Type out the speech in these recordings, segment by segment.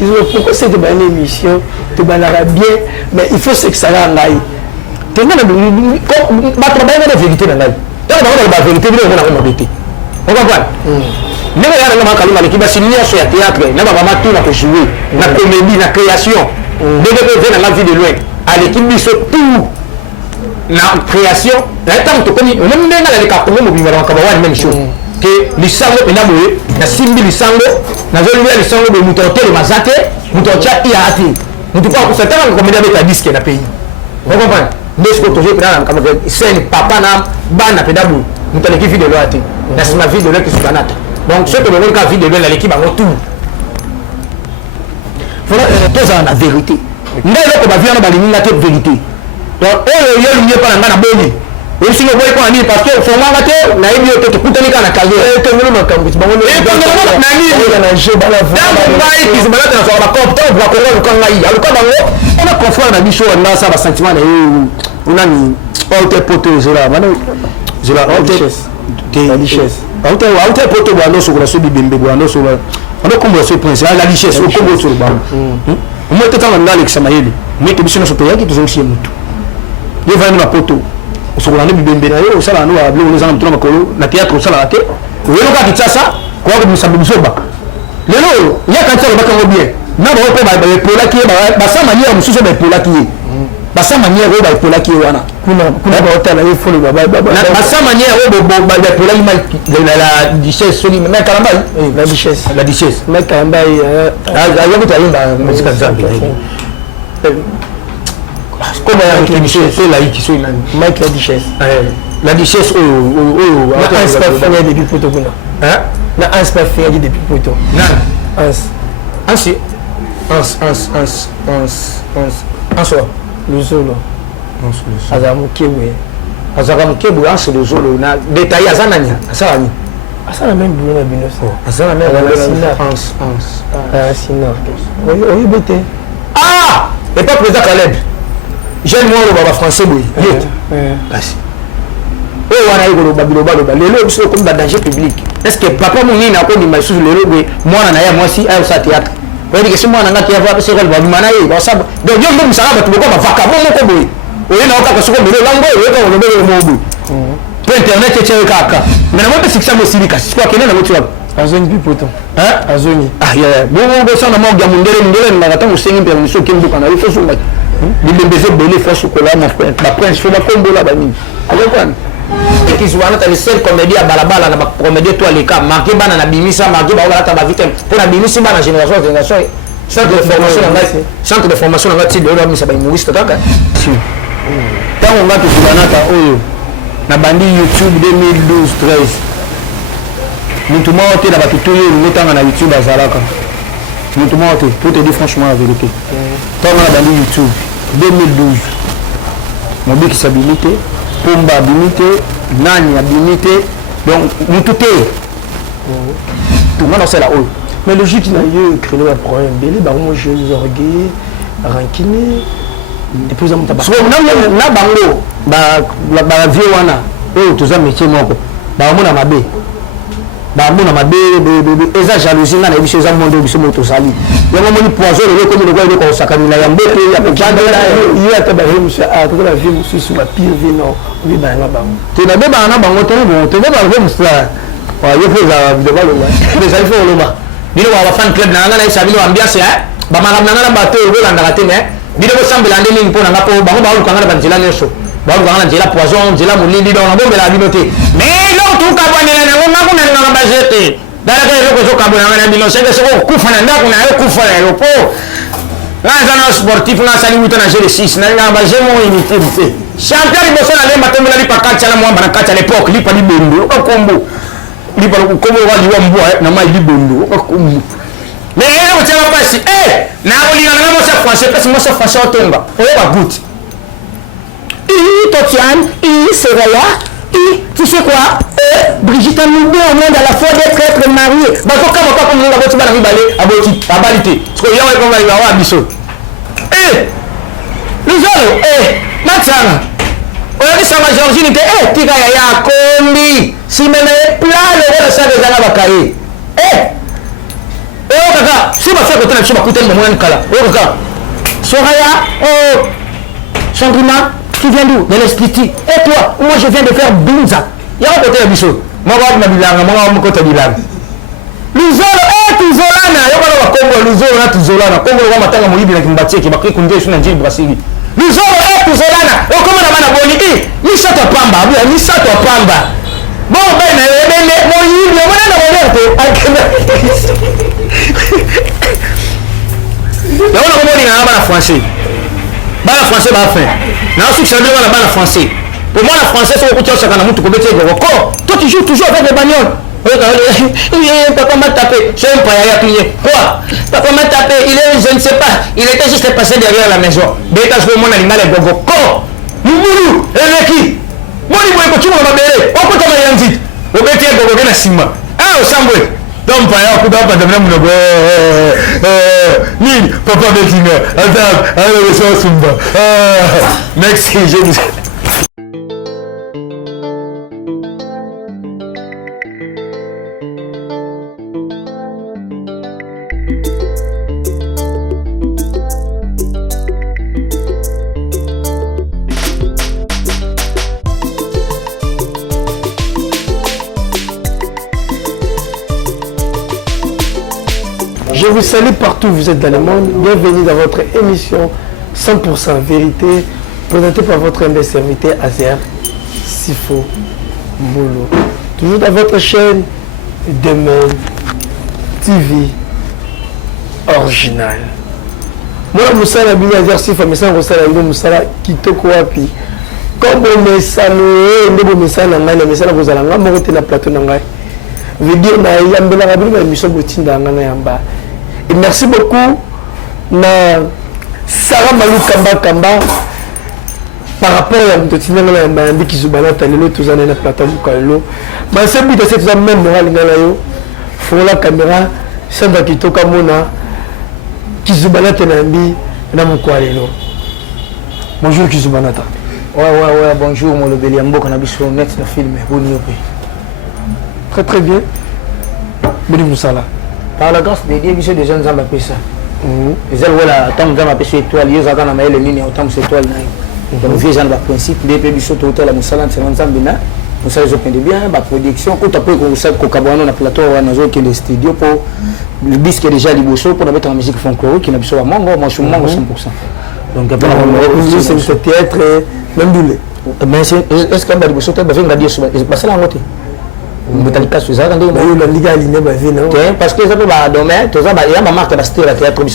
Ils ont pourquoi c'est une émission, tu vas bien, mais il faut que ça aille. Tu as la vérité dans la vie. La vérité, on comprend. Mais il y a des gens qui sont sur le théâtre, il y a des gens qui jouer, la comédie, la création. Dès que vous dans la vie de loin, à l'équipe, ils sont tout. La création, la temps de connaître, même dans les cas, on va même chose. Que les sangs, il y a des simbi les sangs, les sangs de Moutonté, le Mazate, Moutontia, il y a hâte. Nous ne pouvons pas faire comme comédie avec la disque dans le pays. Vous comprenez? Mais ce que tu veux, c'est papa, ban, pédabou. Nous avons l'équipe de l'autre. C'est ma vie de l'autre qui se banate. Donc, ceux qui ont la vie de l'autre, l'équipe a tout. Voilà, tous ont la vérité. Nous avons la vérité. Donc, il y a pas la bonne. Et si vous voyez quoi, parce que faut m'arrêter, n'a eu lieu de tout tenir dans la carrière. Et tout le monde a compris. Et tout le monde a on a confort dans bicho là ça va sentiment on a mis autre poteau là maintenant je la richesse autre poteau là sur la bimbe là sur on a comme ce prince la richesse au combo sur le bas on met tant dans Alex Samayeli mais que bicho sur pays qui toujours chez nous il va na poteau sur la bimbe là au sala no ablo les gens trop makolo na théâtre sala raté on est là qui ça quoi que nous sommes bisoba lelo il y a quand ça va comme bien na ba ko ba pola ki ba sa manière mususu ba pola ki ba sa manière ba pola ki wana kuna ba hôtel il faut le ba sa manière ba pola ki la duchesse soli mais kalamba la duchesse mais kalamba ya ko talimba mesika nzambe comme la duchesse c'est la qui soit là Mike la duchesse oh un sport fait depuis poto kuna hein na un sport fait depuis poto nan ainsi un soir le zolo azamu kewe le zolo na détaillé azananya asani asana même boulot na binoso asana même oui bete ah et pas président Caleb j'aime moi le baba français boy kasi wana yiko babilo lelo biso comme danger public est-ce que papa moni na ko ni masu lelo boy mwana na ya mwasi ayo sa théâtre oui que si moi nanga qui avoir c'est quel va mana yi ba ça donc yo ndo musala batu ko ba vaka mo ko boy oye na okaka soko mbele lango oye ka olobele mo boy pour internet et chez kaka mais na mo sikisa mo silika sikwa kene na motu wa azoni pipoto azoni ya bon ça na mo ga mundele na gata mo sengi pe mo so kimbu kana il faut so ba libembeze belé faut so ko la ma prince faut ba kombo la ba ni avec quoi qui souvent dans les scènes comédie à balabala na comédie toi les cas marqué bana na bimisa marqué ba la ta ba vite pour na bimisa bana génération centre de formation na ngati de lo misa ba humoriste kaka si tant on va te banata oyo na bandi YouTube 2012-13 mutu mote na ba tutoyo metanga na YouTube azalaka mutu mote pour te dire franchement la vérité tant on a bandi YouTube 2012 mon but qui s'habilité Pomba habilité Nani habilité donc nous tout est tout le monde c'est là haut mais le juge n'a eu créé un problème belé bah moi je les orgueil rankiné et puis ça m'a tabac na bango ba vieux wana tout ça métier moko ba mona mabe ba mona mabe eza jalousie na biso za monde biso moto sali yango moni poison le comme le gars ko sakanila ya mbote ya pejanda il y a ta ba monsieur a to la vie monsieur sur ma pire vie non oui ba na bango te na be ba na bango te bon te ba le monsieur wa yo faut za de ba le mais ça il faut le ba bino wa fan club na ngana isa bino ambiance ba mala ngana ba to go landa te ne bino ko sambela ndeni mpona ngapo bango ba lu kangana ba njela nyonso ba lu kangana njela poison njela molili donc na bombe la bino te mais lo tu ka bwana na ngo ngako na ngaba jete dala ka yo ko zo ka bwana na bino sebe sebo kufa na ndako na yo kufa na yo po là na sportif na sali wuta na jere 6 na ngaba jemo imité mpe champion liboso na lemba tembo na lipa kacha na mwamba na kacha à l'époque lipa libondo ko kombo lipa ko kombo wa liwa mbwa na mai libondo ko kombo mais elle on tient pas si na oli na mo sa français parce que mo sa français otonga o ba good Totiane, Seraya, tu sais quoi Brigitte a nous au monde à la fois d'être mariée. Bah, comme nous avons balé, à Boti, à Balité. Parce que y'a comme il va avoir Bissot. Les autres, Matsang. On a dit ça, ma Georgine était, Tika Yaya, Kombi. Si même plat, le rôle de ça, les Anna Bakaye. oh kaka si ma fait côté na biso bakutani na mwana kala oh kaka Soraya oh Sandrina tu viens d'où de l'Espliti et toi moi je viens de faire Binza ya côté ya biso moi ba bilanga moi ba côté bilanga Luzolo tuzolana yokala bakongo Luzolo tuzolana kongo kwa matanga moyibi na kimbatie ki bakri kunje suna njiri Brasili Luzolo tuzolana okoma na bana boni ni sato pamba abu ni sato pamba bon ben na moyibi mona na molerto akena yaona komoni na bana français ba fin na su que bana bana français pour moi la français c'est beaucoup ça kana mutu ko bete ko toi tu joues toujours avec les bagnoles. Papa m'a tapé, je n'aime pas y appuyer. Quoi? Papa m'a tapé, je ne sais pas, il était juste passé derrière la maison. Beta, je veux mon animal et gogo. Quoi? Moumoulou, et qui? Moi, il faut que tu m'as bébé. On peut t'en dire. Au bétier, gogo, bien à Sima. Ah, au Samboué. Donc, pas y avoir pas de même le Nil, papa Bétina. Attends, allez, le soir, Sumba. Merci, je vous. Je vous salue partout où vous êtes dans le monde. Bienvenue dans votre émission 100% vérité, présentée par votre humble serviteur Azer Sifo Molo. Toujours dans votre chaîne Demain TV original. Moi, Moussala Bini Azer Sifo, mais ça, Moussala Kitoko Wapi. Comme on me salue, on me salue, vous allez me la plateau. Vidéo na yambela rabili ma émission botinda ngana yamba. Et merci beaucoup na Sarah Malou Kamba par rapport à Mtotina ngana yamba ndi kizubana talelo tozana na plateau kalelo. Ma sebi de cette même morale ngana yo. Pour la caméra samba kitoka mona kizubana tenambi na mkwalelo. Bonjour kizubana ta. Ouais, bonjour mon lobeli mboka na biso net na film boni opé. Très bien. Boni Moussala. Par la grâce de Dieu, il y a des jeunes hommes qui ça. Les gens voilà, tant que j'aime appeler étoile, ils ont quand même les lignes autant que étoile là. Donc vieux gens va principe des pays sur hôtel la Moussala, c'est un zambina. Moussala ils ont de bien, ba production, quand après qu'on sait qu'on cabane na plateau on a qui les studios pour le bisque déjà liboso pour mettre en musique folklorique qui n'a besoin de mango, moi je suis mango 100%. Donc après on c'est ce théâtre même double. Mais est-ce que ba liboso tu vas venir dire sur passer la moitié. Parce que ça peut pas dormir, tout ça, il y a ma marque de style à théâtre ok.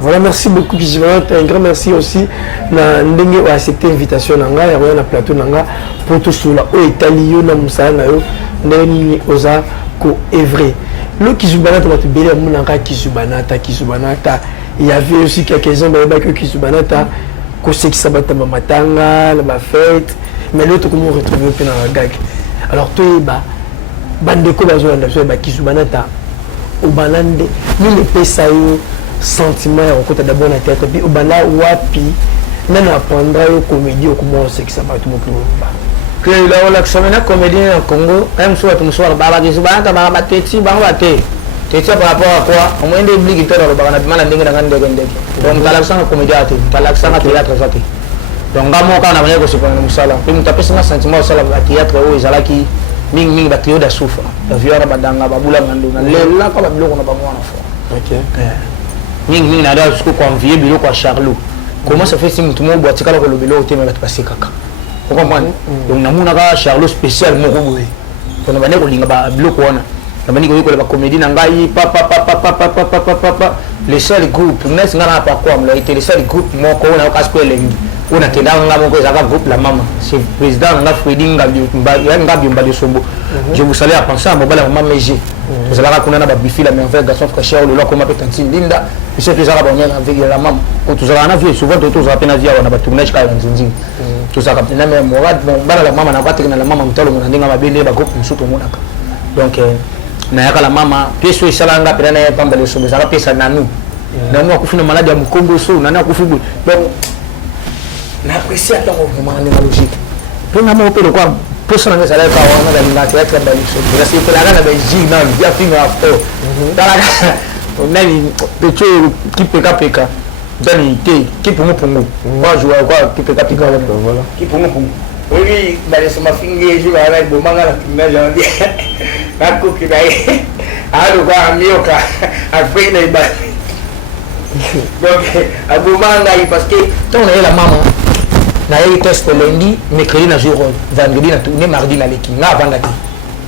Voilà, merci beaucoup un grand merci aussi na ndenge a accepté l'invitation nanga ya na plateau nanga pour tout cela au Italie na musana yo ndeni oza ko evre. Le Kizubana to te belé mon nanga Kizubana ta il y avait aussi quelques-uns que Kizubana ta ko seki sabata matanga la fête. Mais l'autre comment retrouver dans la gag. Alors toi bandeko bazolanda so ba Kizubana au balande ni le pesa yo sentiment au côté d'abord na tête puis au bala wapi même apprendre yo comédie comment c'est que ça va tout mon ba que là la chamena comédie au Congo même soit tout soir ba Kizubana ba teti ba te teti par rapport à quoi au moins des bligs toro ba na bimana ndenge na ndenge donc talaksa comédie ate talaksa na théâtre zate donc ngamo kana banya ko sipana musala puis mutapesa na sentiment sala ba théâtre o ezalaki mingi ba théâtre da souffre ba viora badanga ba bula ngando na lela ka ba biloko na ba mwana fo ok mingi na da jusqu'au convier biloko à Charlot comment ça fait si mutu mo boatika la ko lobelo te mais ba passer kaka vous comprenez donc namuna ka Charlot spécial moko boye on va ne ko linga ba biloko wana na bani ko ba comédie na ngai papa les seuls groupes n'est ngana pa quoi mais les seuls groupes moko na ka spell lengi on a tendance à avoir un groupe la maman c'est président on a Freddy Ngabi Mbali Sombo je vous salue à penser à Mobala maman Meji vous allez raconter na bifi la merveille garçon frère le loi comme appelle tantine linda et c'est toujours la bonne avec la maman quand vous allez en avion souvent tout vous appelle avion on a pas tourner jusqu'à nzinzi tout ça comme na même morad bon bala la maman na pas na la maman mtalo mona ndinga mabende ba groupe msuto monaka donc na yaka la maman pièce ça là nga pena na pamba le sombo ça va pesa na nous na nous akufina malade ya mkongo so na akufibu donc n'apprécie pas vraiment la logique. Pour moi, on peut le quoi? pour ça on ça là quand on a la théâtre là il a c'est la Belgique non il y a film after dans la on a une petit qui PK dans l'unité qui pour moi moi jouer quoi qui PK voilà qui pour moi oui bah c'est ma fingue je vais aller bon manga la finale janvier la coupe qui d'ailleurs alors quoi mieux après les bas donc à bon manga parce que quand on est la maman na eu test lundi mercredi na jour vendredi na tourner mardi na l'équipe na avant d'aller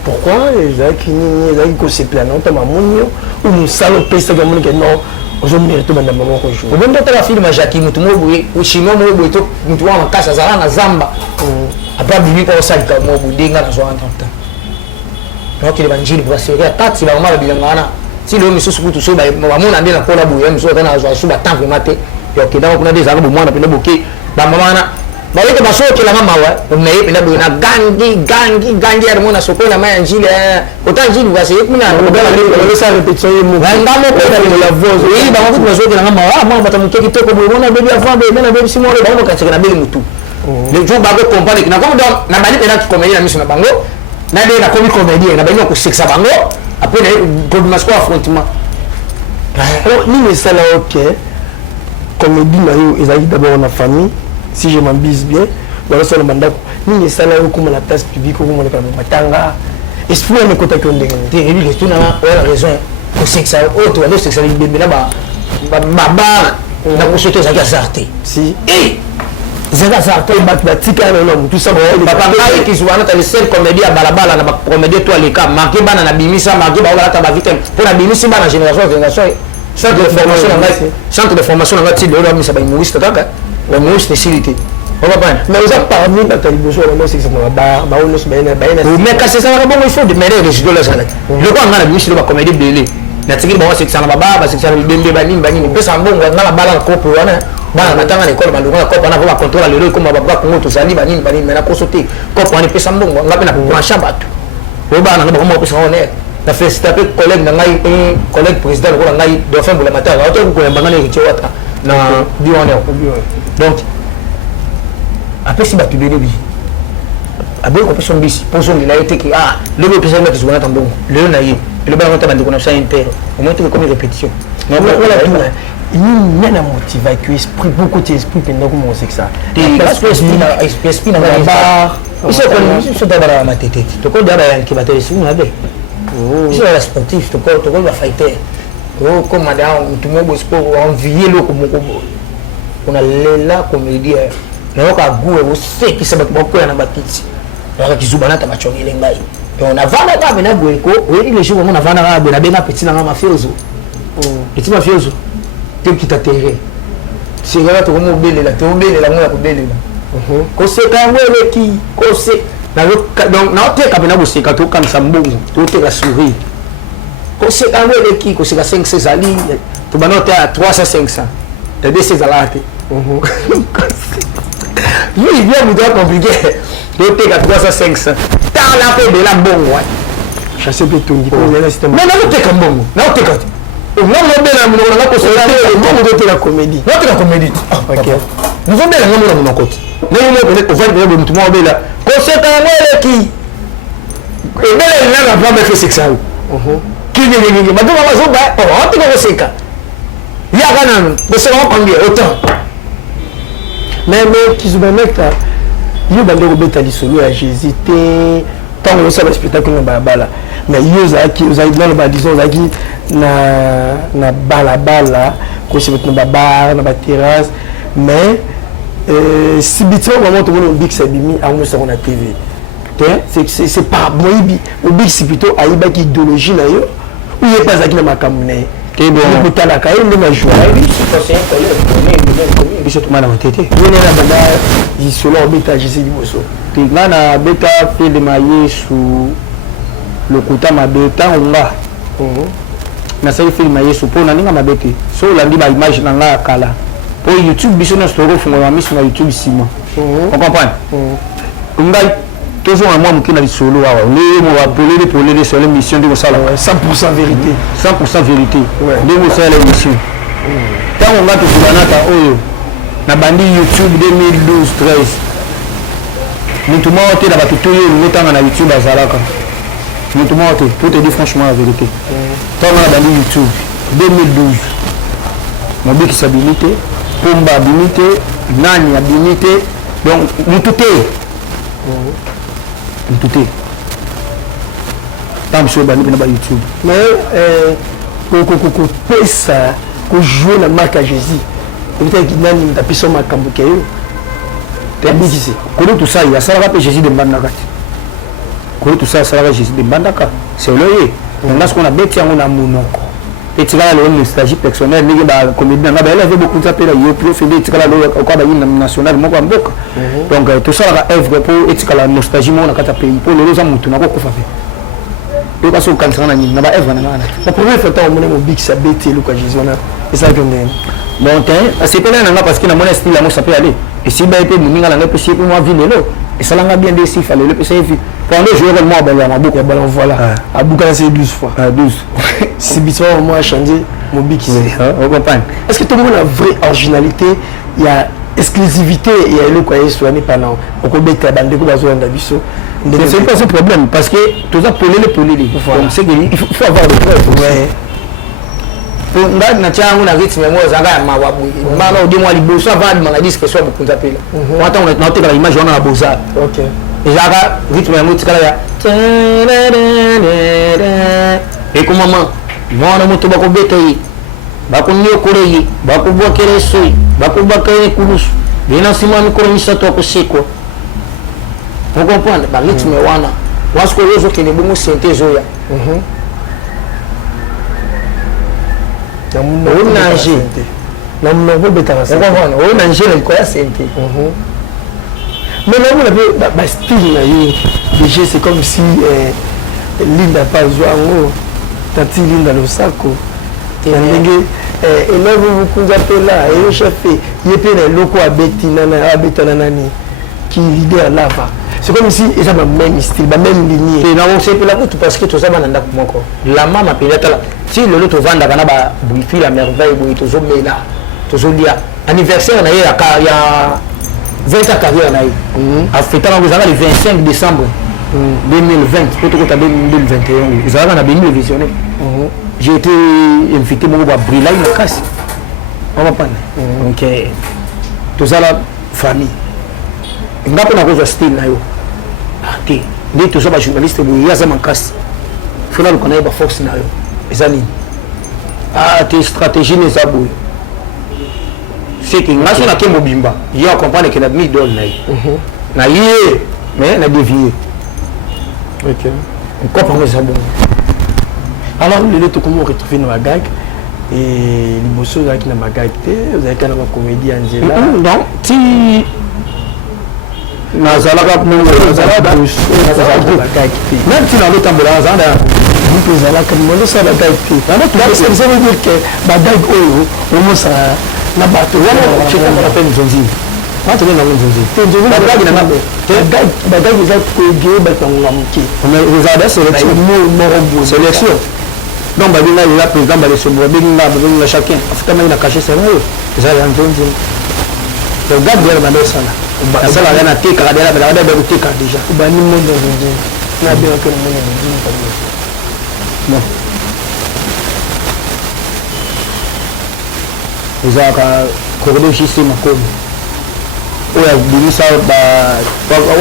pourquoi ils ko se plan on tama monio ou nous salo pesa ga monio que non aujourd'hui to banda maman ko jour bon donc la film Jackie mutu mo boye o chino mo boye to mutu wa makasa zala na zamba après bibi ko sa ka mo bu dinga na zo en temps donc il va njili pour assurer attaque ba mama bilanga na si le monsieur sukutu so ba mona ndena ko la boye monsieur na zo suba temps vraiment te yo kida ko na des arabes mwana penda boke ba mama na ba weke ba so ke la mama wa on na penda boye na gangi ya mona so ko na ma njili autant njili va c'est kuna on ça répétition mo ngamo ko la voix oui ba mo ko so ke na mama wa mo bata mukeki to ko boye mona baby avant baby na baby simo ba mo ka tseka na beli mutu le jour ba ko comprendre que na comme donc na bali pena comédie na miso na bango na de na comique comédie na bango ko sexa bango après na ko masco affrontement alors ni ça là OK comédie na yo ezali d'abord na famille si je m'ambise bien voilà ça le mandat ni ça là comme la place publique comme on le matanga esprit ne kota ko ndenge te ebi le tuna na raison ko sexa auto na sexa bébé na ba na ko soto za gazarte si Zega ça peut battre tika na non tout ça papa ngai ki souvent ta le seul comédie à balabala na comédie toi les cas marqué bana na bimisa marqué ba wala ta ba vite pour na bimisa bana génération centre de formation na ngati de lo misa ba humoriste kaka ba humoriste facilité on va pas mais vous avez parmi Nathalie Bosso là c'est ça ba on se baina mais quand c'est ça bon il faut de mêler les jeux là ça le quoi ngana bimisa ba comédie belé na tiki ba c'est ça na baba c'est ça bembe ba nini pesa mbongo ngala bala ko pour wana bana matanga na école bandunga ko pana va contrôler lelo comme baba ko ngoto sali ba nini na ko sauter ko pani pesa mbongo ngapi na brancha bato o bana ngaba ko pesa honnête na fait taper collègue na ngai collègue président ko ngai dauphin bula matanga auto ko yamba ngane ki wata na bi honneur donc après si ba tubele bi abe ko pesa mbisi poso ni la été ki le pesa ngati zona tambongo le na yi le bana ngata bandi ko na sa impère au moins comme répétition non voilà il y a un motif avec l'esprit, beaucoup d'esprit pendant comment c'est que ça. Parce que l'esprit n'a pas de barre. Il se connaît, il se débarrasse à ma tête. Tu connais d'abord qui va te laisser, on a vu. Il se la sportif, tu connais la fighter. Comme madame, tout le monde sport, on vit le comme on a là comédie. Mais on a goût, on sait qui s'est battu beaucoup dans la bâtisse. Alors qu'ils ont banana match en Ilengai. Et on a vendu là, mais na goût, oui les jours où on a vendu là, ben na petit na mafioso. Petit mafioso. Qui t'a terré c'est là tu comment belle là tu belle là moi belle là ko se ka wele ki ko se na donc na te ka bena bo se ka to kam sambongo to te ka sourire ko se ka wele ki ko se ka 500 ali to banote à 300 500 te de ces alate lui bien me doit compliqué to te ka 300 500 ta la pe de la bongo ouais chasser pétongi pour le système mais na te ka bongo na te ka non non non ko se la comédie notre comédie OK nous on bien ngamo na côté mais on peut faire de mutu mo bela ko se ka ngole ki e bela na na ba fait sexa ki ni ba do ma zo ba on te ko se ka ya kana ko se on combien autant mais qui se mettre yo ba ndeko beta lisolo ya Jésus te tant on ça le spectacle na balabala mais yo zaki dans le bas disons zaki na balabala ko se mettre na bar na terrasse mais si bitu vraiment tout le monde big sabimi à moi ça on a TV c'est pas moibi au big c'est plutôt aiba qui idéologie na yo ou il pas zaki na makamune et bon pour tala ka ende ma joie c'est un collègue biso to mana matete ni na banda yi solo beta Jésus liboso tingana beta fait de mayesu lokuta mabeta nga na sai film yesu pona ninga mabete so landi ba image na nga kala po YouTube biso na storo fungo na miso na YouTube sima on comprend ngai toujours moi mukina lisolo wa le mo wa polele sur l'émission de sala 100% vérité 100% vérité de mo sala l'émission tant on va tout banata oyo na bandi YouTube 2012 13 mutu moko te na bato to ye olingi otanga na YouTube azalaka mutu moko te pour te dire franchement la vérité ntango na bandi YouTube 2012 mobikisi abimi te Pomba abimi te nani abimi te donc mutu te ntango so ebandi mpe na ba YouTube mais kopesa kojouer na marque ya Jésus obitaki nani mutu apesa makambo ke yo abikisi kolo tosali asalaka mpe Jésus de mbandaka te kolo tosali asalaka Jésus de mbandaka selo ye nga sikoyo nabeti yango na monoko etikala lelo nostalgie personnelle ndenge bacomédie nanga baeleve beaucoup nza mpe na yo puis ofende etikala lelo kwa bayini national moko ya mboka donc tosalaka œuvre mpo etikala nostalgie moko na kati ya pays mpo lelo oza motu nakokufa mpe yoka so okanisaka na nini na baœuvre na ngana te la première fois ntango omoni mobikisi abeti eloko ya Jésus wana esalaki ndenge bon te asepelai nanga parce que namoni style yango sape ale esibai mpe moninga nanga epesi ye mpe mwa vi lelo esalanga bien nde esifa lelo epesa ye vi pendant joueur mwa abalo ya maboko ya ballon voilà abukana se 12 fois 12 si biso moi a changé mobikisi on comprend est-ce que tout le monde a vraie originalité il y a exclusivité il y a eloko ya Yesu ani pendant okobeta bandeko bazolanda biso c'est pas un problème parce que toza polele donc c'est que il faut avoir des preuves ouais nga na tia yango na rythme yango ezanga ya mawabu mana odi mwa liboso avant dimanga disque so mokunza pela wata on a tekala image wana na boza ok ezaka rythme yango tikala ya ekomama mwana moto bakobeta ye bakonyokola ye bakobwakela esoi bakobaka ye kulusu bina nsima mikolo misato akosekwa okomprendre barythme wana wasikoyo ozokende bongo sente ezoya onager na monoko betaka onager na likoya sente mais namona mpe bastyle na ye déjà c'est comme si linda pazwa yango tati linda losako na ndenge elove mokunza mpela eyo chefe ye mpe na eloko abetana nani ki leader ya lava c'est comme si eza bameme style bameme linie nakosepela kutu parce que toza bana ndako moko lamama mpenza tala ti lelo tovandaka na babuifil ya merveille boye tozomela tozolia anniversaire na ye ya 20 ans carrière na ye afetango ezalaka le 25 décembre 2020 po tokota 2021 ezalaka na beni le visionnaire j'ai été invité moko babrilai makasi omapana donc tozala famille nga mpo nakozwa style na yo te nde toza bajournaliste boye aza makasi fo naluka na ye baforce na yo eza nini te stratégie ne eza boye seke nga so nake mobimba ye acomprendre ke na mi idole na ye na ye mais na dévier nkopa ngo eza bongo alors lelo tokomi oretrouve na bagag liboso ozalaki na bagag te ozalaki na bacomédie ya nzela donc ti nazalaka même ti nalotambola nazalaka buku ezalaka limondo osala bagag te ça veut dire que bagag oyo omosala na bato wana pe nzonzi atone nango nzonzi bagag eza koegeye bato yangonga moke ezala sélection donc babenga eza président balesobo babenga chacun afutamaki na caché sera oyo ezala ya nzonzi ogade yala banda osala asala ya na tekaka dela belakada be koteka déjà obani monde nzonzi nabengaka na monde nzonzi bon ezalaka corridor jc makomi oyo abimisa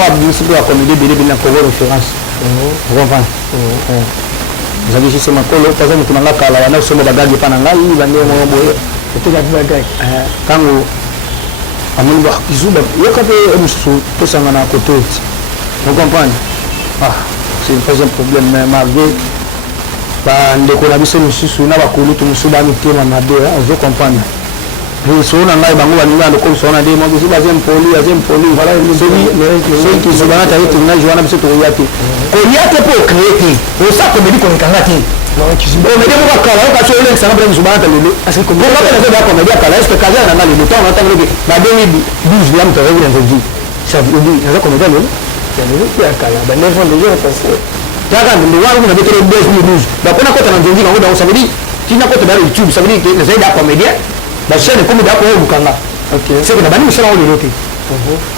abimisi mpe bacomédie ebele na congo référence comprendre ezali jc makolo paza motu nanga kala banda kosomba bagagi epa na ngai bande moko boye otekaki bagagi ntango amoni bakizu yoka mpe mosusu tosanga na kote oti ocomprendre c'est pas un problème mais malgré bandeko na biso mosusu na bakolutu mosusu bamitema mabe ozocomprendre soo na ngai bango baninga ya lokolo soo na nde moko esi baza mpoli soki kizobana taye tournage wana biso tokoya te koya te mpo ocrée te osa comédie konekanga te comédie moko akala okasi olekisanga mpena kizobana ta lelo omapenazo ba comédie akala est ce que kaza nanga lelo ntango natangeloke ba 2012 ya moto azakuna nzonzi naza comédie lelo akala ba 9 ans déjà passé kaka ndo wana kuna betele 2012 bapona kota na nzonzi kango donc ça veut dire tina kota ba YouTube ça veut dire que nazali da comédien bachaine ekomi dako oyo bukanga c'est que na bani mosala oyo lelo te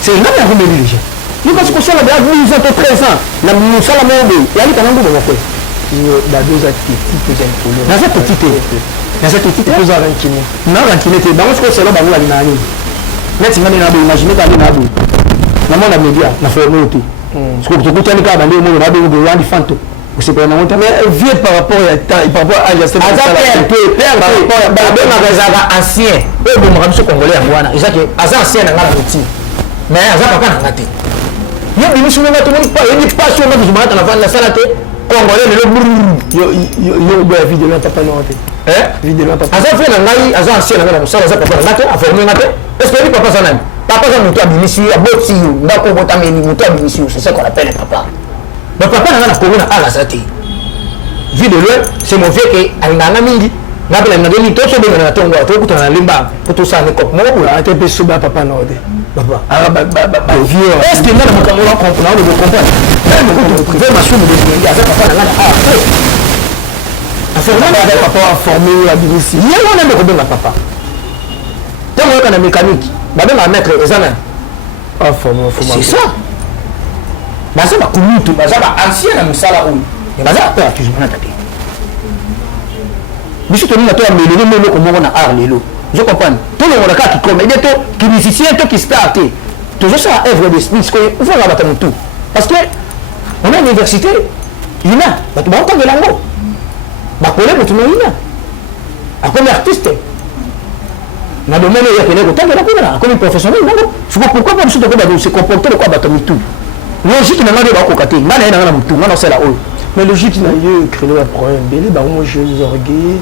c'est nga mpe yakomeli déjà Nous parce que ça là nous avons 13 ans. Na nous ça la monde. Il y a des kanambo dans quoi. Da deux activités que j'aime pour le. Dans cette petite. Dans cette petite vous avez rancune. Non rancune te. Dans ce que c'est là bango la binani. Mais tu m'as dit na imaginer ka na bu. Na mona media na former tout. Ce que tu écoutes ka bande mo na be go wandi fanto. C'est pas non mais vieux par rapport à temps par rapport à l'âge c'est par rapport à ancien et bon moi je suis congolais wana ils que ancien na ngala petit mais aza papa na ngate yo bimisho na to pas ni passion na vous mata na vendre la salate congolais yo boya vidéo na papa na ngate vidéo na papa aza fait na ngai aza ancien na ngala musala aza papa na ngate a formé ngate est-ce que ni papa ça nani papa ça muto abimisi aboti yo ndako botameni muto abimisi c'est ça qu'on appelle papa. Mais papa n'a pas de à la santé. Vu de loin, c'est mon vieux qui a une amie. N'a pas la tout ce que nous avons fait, tout un limba, pour tout ça, nous avons fait un peu de papa. Papa. Vieux. Est-ce que nous avons compris? Même quand on trouve ma chambre de il y a papa n'a pas fait. Papa a formé la vie ici. Il y a un homme qui a papa. Tant qu'on a un mécanique, ma maître est un c'est ça. Baza ba kumutu baza ba ancien na musala oyo baza ta toujours na tate biso to na to ya melele melo ko moko na art lelo je comprends tout le monde qui comme et to qui musicien to qui starte toujours ça œuvre d'esprit ce que on va battre tout parce que on a une université ina ba to ba to lango ba kole ko tuna ina a comme artiste na domaine ya kene ko tanga ko comme professionnel non je comprends pourquoi pas se comporter quoi battre tout logique na ngade ba ko kate ngana na mutu ngana sela oyo mais logique na yo créer un problème belé ba mo je orgueil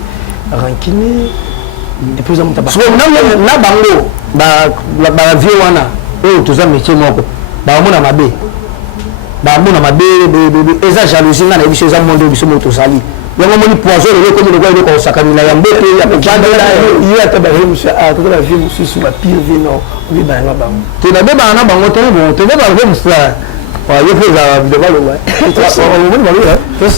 rancune et puis on taba so na bango ba vieux wana oyo toza métier moko ba mo na mabe eza jalousie ngana biso eza monde biso moto sali yango moni poison le comme le gars ko sakamila ya mbeto ya pejanda yo ataba monsieur a to la vie monsieur sur la pire vie non oui ba nga bango te na be ba na bango te bon te be ba le monsieur ouais il faut ça devant le ouais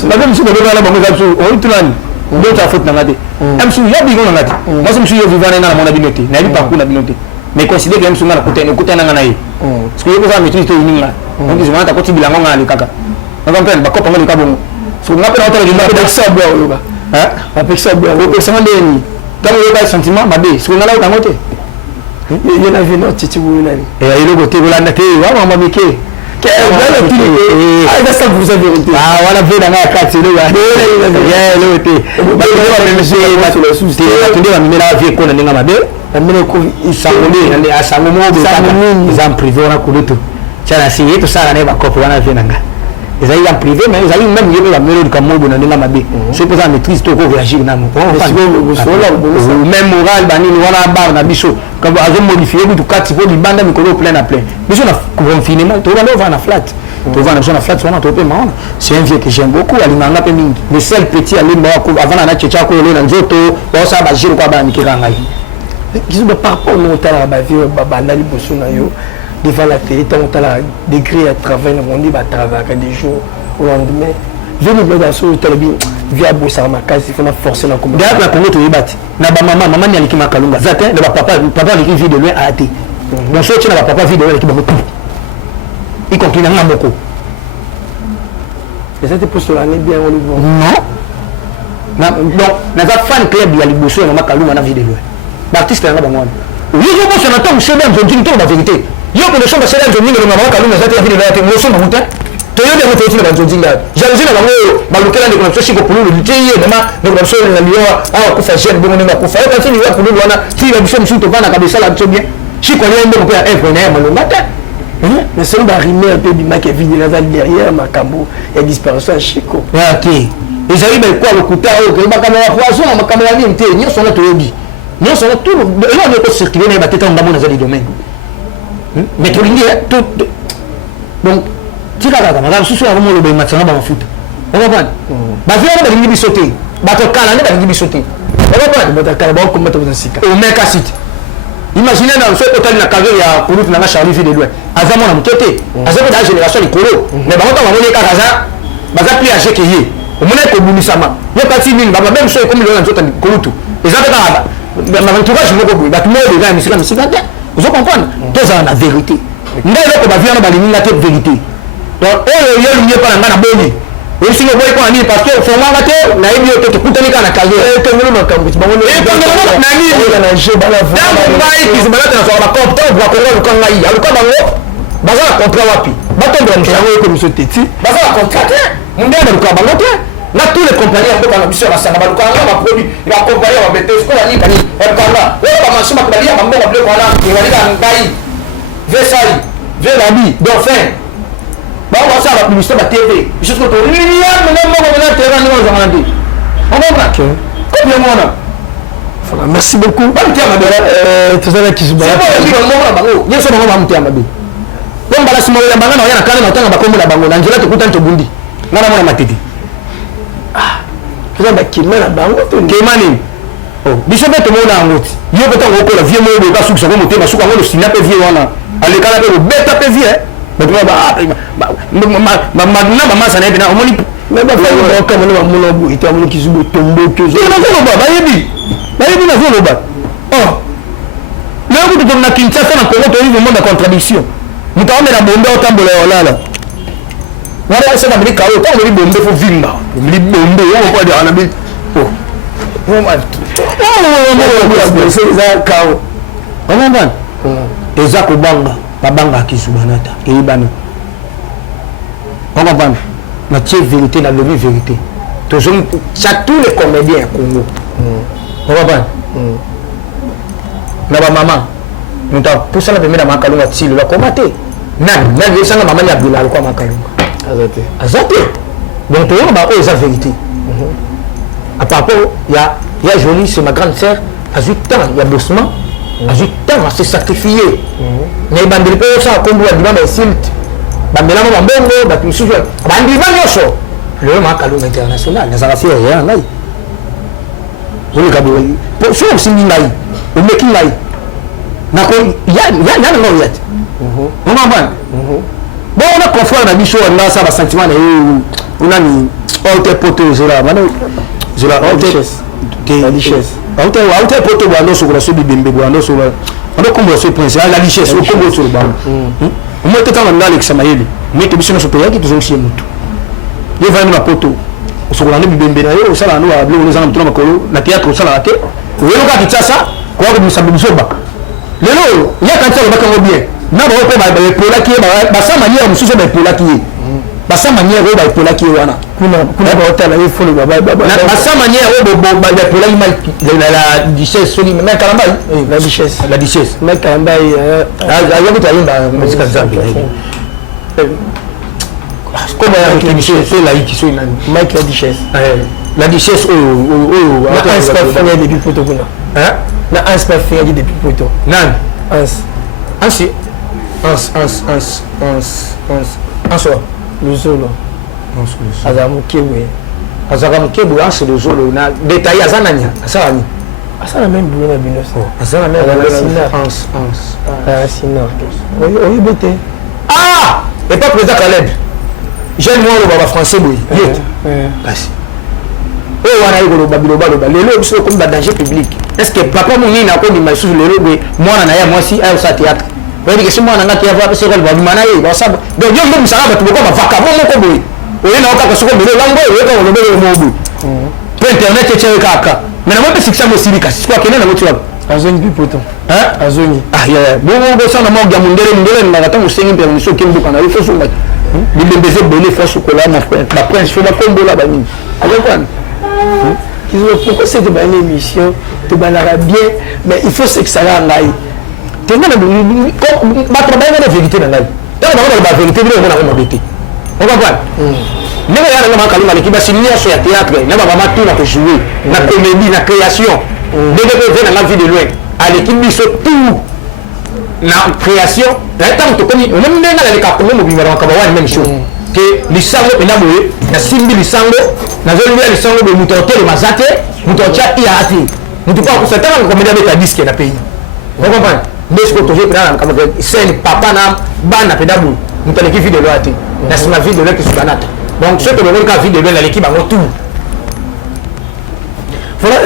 la même chose devant la banque là on tout là d'autres faute na ngade amsu ya bigo na ngade moi je me suis vivant na mon habileté na li parcours na habileté mais considère que amsu ngana kutana ngana yi parce que yo ça maîtrise to ininga donc je mata ko tibilango ngana kaka na comprendre ba ko pangani ka bongo so ngapela hotela de ngapela ça bois yo ba avec ça bois au personnel ni dans le sentiment mabe so ngala ko ngote yo na vino titi bu nani et ile côté ko landa te wa mama mike vous avez vérité. Ah, voilà, vous avez la carte, c'est le gars. Ils ont privé, mais ils ont même eu la mêlée du Cameroun dans la Mabé. C'est pour ça que maîtrise tout réagir dans mon même moral, bani voilà bar na biso. Quand vous avez modifié vous tout quatre pour du bande micro plein à plein. Biso na confinement, tout va na flat. Tout va na flat, on a topé marrant. C'est un vieux que j'aime beaucoup, alinganga pe mingi. Le seul petit alimba avant na tchécha ko le na nzoto, ba ça ba jiro kwa ba mikiranga yi. Kizo par rapport au tala ba vieux banda liboso na yo. Devant la télé, tant que tu as degré à travailler, on dit va travailler des jours au lendemain. Je me dis dans ce que via bosser ma case, il faut forcer la communauté. D'ailleurs, la communauté est battue. Na ba maman ni aliki makalunga. Zatin, le papa qui vit de loin a été. Donc ce que na papa vit de loin qui va tout. Il conclut na moko. Et ça te pose sur l'année bien on le voit. Non. Donc, na za fan club ya liboso na makalunga na vit de loin. L'artiste na ba mwana. Oui, je pense que na temps c'est même je dis tout la vérité. Yo ko lesomba sala nzonginga na mama kalunga zati ya vile lati ngosomba muta to yo ndio tofuna na nzonginga jaluzina na ngo balukela ndiko na soshiko pululu litiye na ndiko na soshiko na liwa au kufa jeune bongo ninga kufa yo kasi ni wa pululu wana si la bisho mshuto vana kabisa la tobia shiko leo ndio kwa F na ya malunga ta mais c'est ba rimer un peu bima ke vide na derrière makambo ya disparition ya shiko ya ki ezali ba kwa lokuta o ke ba kamera poisson na makamera ni mte nyoso na toyobi nyoso na tout là on est circuler na ba teta ndamo na zali domaine mais tout donc tu vas là madame sous avant le matin ba mafuta on va prendre ba vient ba ngi bisoté ba to kala ne ba ngi bisoté on va prendre ba kala ba ko meta ba sika au mec acide imaginez dans ce hôtel na cave ya pour na Charlie de loin azamo na mtoté azamo da génération likolo mais ba ngota ba moni ka kaza ba za pli age keye o mona ko bumisama yo kati nini ba même so comme le na nzota kolutu ezaka ba entourage moko boy ba tout le monde ga misika vous comprenez? Deux ans la vérité. ngai eloko baviana balinginga te vérité donc oyo yo lingi epa na ngai na boni oyesinga boyi mpo na nini parce que ofonganga te nayebi yo te tokutani kaka na carrièreetongeli makambo ntango ngai kisibalate nasoka bacope ntango bakongo aluka ngai aluka bango baza na contrat wapi batombola mosango eko biso teti baza na contrat te mondele baluka bango te na tous les compagnies mboka na biso ya basanga balukanga baproduit bacompagnie ya babete sikola nini bani balukanga oyo bamasu bato balia bambongo biloko wana ebalika ngai vesai velabi dauphin bao basala bapublicité batv biso siko tolia mena moko mena terrain ndenge ozangana te okomona kopiemona merci beaucoup bamutya mabe tozala kisubaomoko na bango nyonso bango bamutya mabe po mbala simoyo ya banga na oya na kanga na otanga bakombo na bango na nzela tokutani tobundi nga namona matete toza bakima na bango kema nini biso mpe tomona yango ti yo mpe ntango okola vie moyo boye basukisa ngo motema suka yango losinda mpe vie wana alekana mpe kobeta mpe vie na bamasa na ye pena omoni bakamona bamona boye te amoni kisu botombokezoloba bayebi nazoloba lelo kutu tomi na kinshasa na congo toyive monde ya contradiction moto aomena bombe otambola ya olala wana ese bamilika oyo ntango omeli bombe fo vimba omeli bombe okokwadi wana bi omambana eza kobanga babanga kisubanata eyibana omambana natie vérité nalobi vérité tozomi cha tous les comédiens ya congo omambana na bamama moto apusana pembe na makalunga tilelo akoma te nani esanga mama nyabila alokwa makalunga aza te donc toyona baoyo eza vérité à rapport ya Jolie c'est ma grande sœur azwi temps ya bossement azwi temps à se sacrifier na ebandeli mpe osala kombo bandima bainsulte bamelama bambongo bato misusu bandima nyonso lelo makalunga international nazala fiere ya ngai oleka boye soki osimbi ngai omeki ngai yana nga oya te omambana bon on a confort na biso wana sa basentiment na ye onani ote poto ezela bana zela aute poto bwando sokola so bibembe bwando sokola ando kombo so prince la richesse o kombo so bamba mo te kama ndale kisama yele mete biso na so peyaki tuzoshie mutu ye vani na poto sokola ndo bibembe na yo sala ndo ablo ono zana mutuna makolo na théâtre sala ate oyelo ka kitasa ko ko misambe bisoba lelo ya kanisa lo bakango bien na ba ko ba polaki ba sa manière mususu ba polaki basa manière oyo baepolaki ye wana kuna baotala ye folo basa manière oyo baepolaki la duchesse soki mai kalambai la duchesse mai kalambai ayokuti ayimba mosika nzambe kombo ya duchesse oyo laiki soki nani mike la duchesse oyo anspafinga depuis poto kuna na anspafinga depuis poto nani ansi anso luzolo azaka mokebwe anse luzolo na détaillé aza nani asalani asala même boulot na bino asala sina oyebi te epa président Caleb jeune mwa oloba bafrançais boye yete kasi oyo wana ye koloba bilobaloba lelo biso okomi badanger public est ce que papa monini akondima lisusu lelo boye mwana na ye mwasi ayosala théâtre oyebike si mwana ngaki yava sekali babima na ye basaba donc yo ndo misala bato bokoba vakabo moko boye oye nao kaka soko melo lango oyeka olobele mobu po internet etya ye kaka mais na mo mpe sikisa mosili kasi siko akende nango ti wapi azongi mpe poto azongi bosana moko ya mondele naka ntango osengi mpe miso oke mboka na yo fo sunga bilembeze ebele fo sukola baprince fo bakombola banini akokwani pourquoi c'est de une émission de balara bien mais il faut que ça aille ngai tenga na bato bayenga na vérité na ngai ntango bango ba vérité bino ngona ngoma bete okokwani ndenge yana ngoma kalunga leki basi nyonso ya théâtre na baba matuna ko jouer na comédie na création ndenge pe vena na vie de loin aleki biso tout na création na ntango tokomi onomi ndenge na leka kongo mobimba na makaba wani même chose ke lisango pena boye nasimbi lisango nazolibela lisango boye moto otelema aza te moto otya iya ate moto mpo akusa ntango komédia beta diske na pays okomprendre nde siko tozo pena na scène papa na bana pena boye moto aleki vie de loin ate na nsima vie de loin kesukanata donc soki tolobeli ka vie de loin naleki bango tout voilà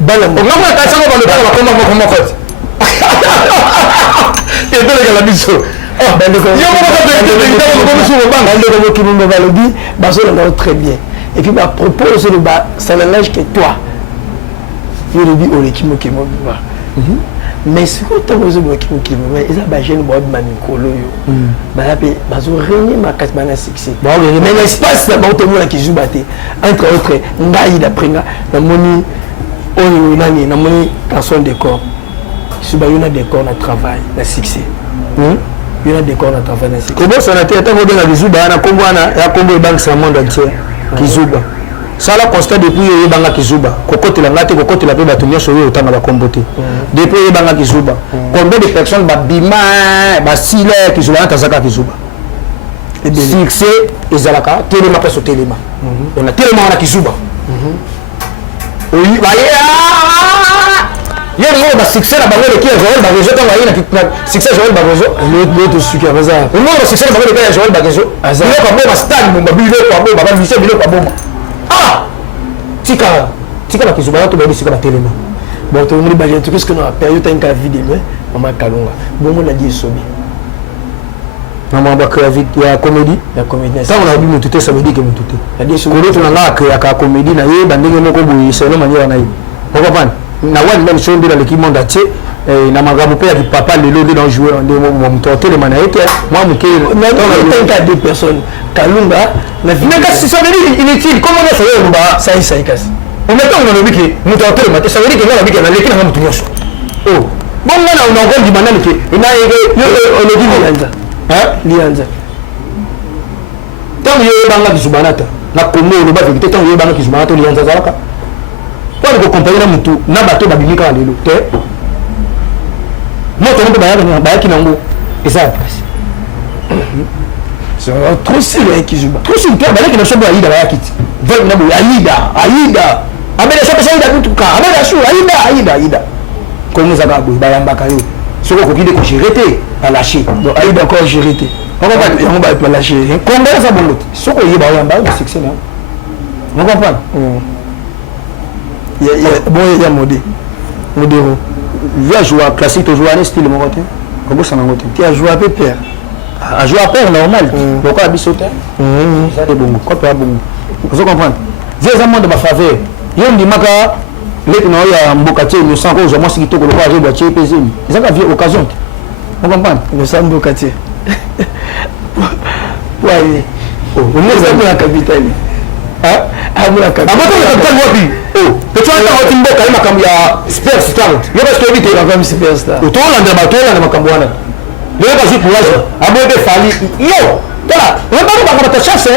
bana ongamona kalisango bandopaka bakoma moko moko te ebelekala biso très bien. Et puis, ma propose, ça n'engage que toi. Je le dis, mais ce que tu as besoin de succès. Mais l'espace, entre autres, dans son décor. Il y a un décor de travail, de succès. Il y a un décor de travail, de succès. Comment ça n'a été un monde entier? Kizuba. Ça la constat depuis y banga Kizuba. Kokote la ngate kokote la pe batumia so yo tanga ba kombote. Depuis y banga Kizuba. Combien de personnes ba bima ba sile Kizuba na tazaka Kizuba. Et succès ezalaka telema peso telema. On a tellement na Kizuba. Oui, ba ya ngo ba succès na bango qui Joël Bagezo quand va na succès Joël Bagezo. L'autre sucre baza. On a succès na bango de Joël Bagezo. Azali ko ba stade mo ba bilo ko ba vise bilo ko ba. Ah! Tika la Kizuba to ba tika la telema. Bon, tu me dis qu'est-ce que nous a période t'as une vidéo maman Kalunga. Bon on a dit sobi. Maman ba créer vite ya comédie. La comédie. Ça on a dit mututé ça veut dire que mututé. La dit sobi. Ko to na créer ka comédie na ye bandenge moko boye c'est no manière na ye. Pourquoi pas? Na one même chose dans l'équipe monde entier na magabu pe ya papa lelo de dans jouer de mon toté le manaïte moi muké na t'as deux personnes Kalunga mais si ça veut dire inutile comment on fait ba ça casse on met on le biki muto hotel mate ça veut dire que na biki na l'équipe na mutu nyosho oh bon ngana on a di manani ke ina on le dit lianza lianza tant yo banga kisubanata na komo lo ba vite tant yo banga kisubanata lianza zalaka pour le compagnie na mutu na bato babimika wa lelo te moto mpe bayaki nango eza place c'est trop stylé Kizuba trop stylé bayaki na shobo aida bayaki ti vol na bo aida abele shobo aida kutuka abele shu aida comme ça ba boy bayambaka yo soko ko kide ko gérer à lâcher donc aida encore gérer on va pas lâcher combien ça bon soko yeba yamba le succès là on comprend il y a modéro via jouer classique tu joues à style mon côté comment ça mon côté tu as joué à peu père à jouer à père normal pourquoi à bisoter ça c'est bon quoi pas bon vous comprenez j'ai un monde de ma faveur yo ndimaka leki na ya mbokati nous sans cause moi si to ko ko aje boîtier pesé ça va vie occasion on comprend nous sommes mbokati ouais on est dans la capitale amuna kabisa amuna wapi pecho hata otimboka ile makambo ya superstar yo basi to bite kama superstar utola na makambo wana leo basi kulaza abode fali yo tala wewe baba chance